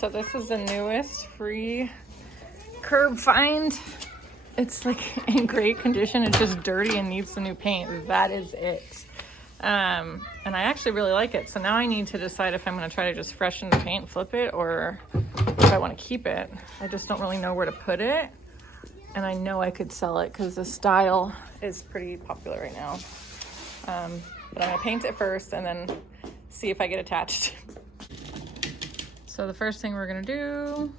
So this is the newest free curb find. It's like in great condition. It's just dirty and needs some new paint. That is it. And I actually really like it. So now I need to decide if I'm going to try to just freshen the paint, flip it, or if I want to keep it. I just don't really know where to put it. And I know I could sell it because the style is pretty popular right now. But I'm going to paint it first and then see if I get attached. So the first thing we're going to do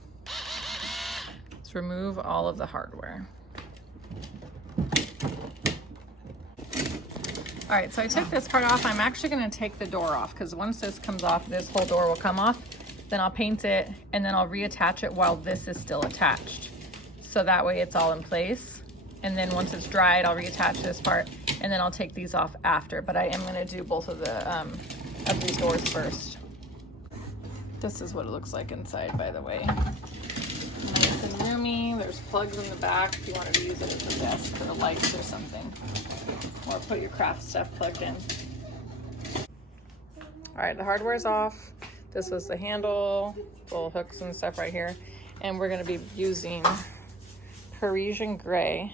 is remove all of the hardware. All right, so I took this part off. I'm actually gonna take the door off because once this comes off, this whole door will come off. Then I'll paint it and then I'll reattach it while this is still attached. So that way it's all in place. And then once it's dried, I'll reattach this part and then I'll take these off after. But I am gonna do both of these doors first. This is what it looks like inside, by the way. Nice and roomy. There's plugs in the back if you wanted to use it as a desk for the lights or something. Or put your craft stuff plugged in. All right, the hardware's off. This was the handle, little hooks and stuff right here. And we're gonna be using Parisian gray.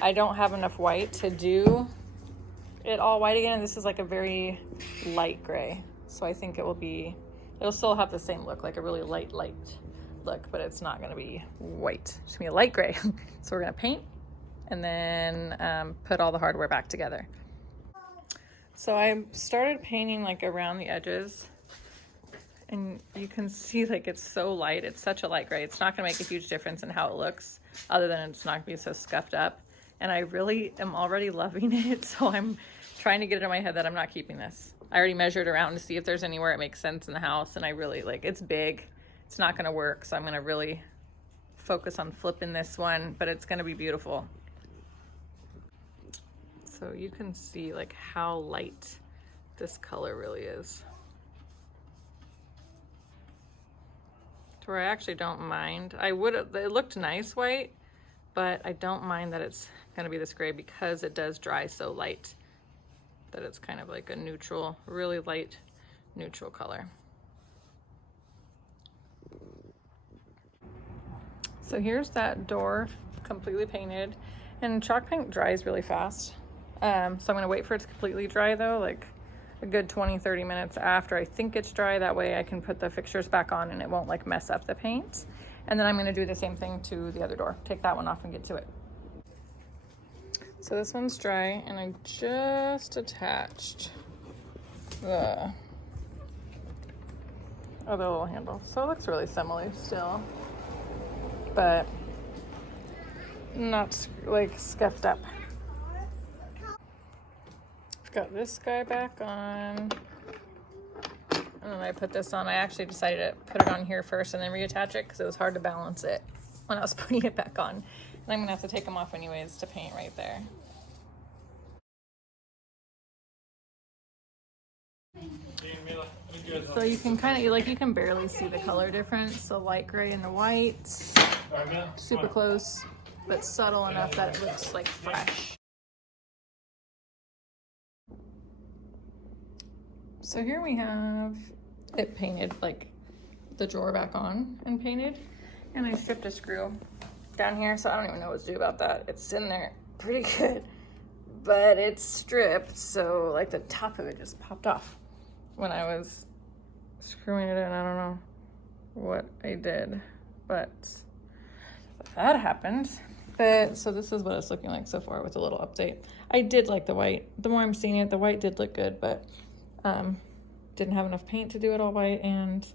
I don't have enough white to do it all white again. This is like a very light gray. So I think it'll still have the same look, like a really light look, but it's not gonna be white. It's gonna be a light gray. So we're gonna paint and then put all the hardware back together. So I started painting like around the edges and you can see like it's so light. It's such a light gray. It's not gonna make a huge difference in how it looks other than it's not gonna be so scuffed up. And I really am already loving it. So I'm trying to get it in my head that I'm not keeping this. I already measured around to see if there's anywhere it makes sense in the house. And I really it's big. It's not gonna work. So I'm gonna really focus on flipping this one, but it's gonna be beautiful. So you can see like how light this color really is. To where I actually don't mind. It looked nice white, but I don't mind that it's gonna be this gray because it does dry so light that it's kind of like a neutral, really light neutral color. So here's that door completely painted, and chalk paint dries really fast. So I'm gonna wait for it to completely dry though, like a good 20-30 minutes after I think it's dry. That way I can put the fixtures back on and it won't like mess up the paint. And then I'm gonna do the same thing to the other door. Take that one off and get to it. So this one's dry and I just attached the other little handle. So it looks really similar still, but not like scuffed up. Got this guy back on, and then I put this on. I actually decided to put it on here first and then reattach it because it was hard to balance it when I was putting it back on. And I'm gonna have to take them off anyways to paint right there. So you can kind of, you can barely see the color difference. So light gray and the white, super close, but subtle enough that it looks like fresh. So here we have it painted, like the drawer back on and painted, and I stripped a screw down here, so I don't even know what to do about that. It's in there pretty good, but it's stripped, so like the top of it just popped off when I was screwing it in. I don't know what I did, but that happened. But so this is what it's looking like so far with a little update. I did like the white. The more I'm seeing it, the white did look good, but didn't have enough paint to do it all white, and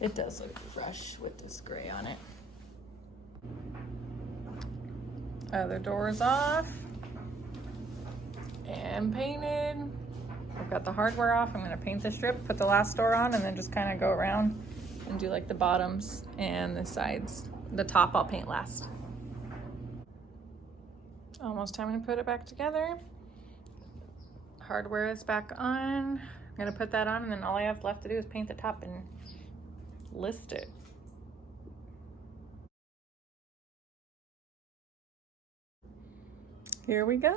it does look fresh with this gray on it. Other door's off and painted. I've got the hardware off. I'm gonna paint the strip, put the last door on, and then just kind of go around and do like the bottoms and the sides. The top I'll paint last. Almost time to put it back together. Hardware is back on. I'm gonna put that on, and then all I have left to do is paint the top and list it. Here we go.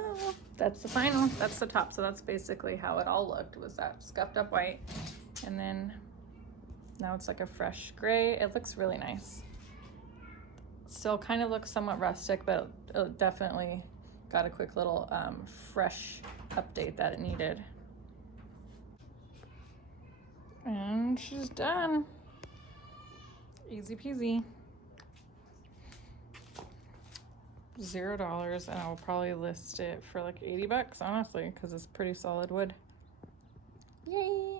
That's the final, that's the top. So that's basically how it all looked, was that scuffed up white. And then Now it's like a fresh gray. It looks really nice. Still kind of looks somewhat rustic, but it definitely got a quick little fresh update that it needed. And she's done. Easy peasy. $0, and I'll probably list it for like 80 bucks, honestly, because it's pretty solid wood. Yay!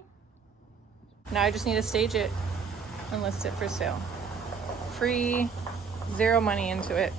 Now I just need to stage it and list it for sale. Free, zero money into it.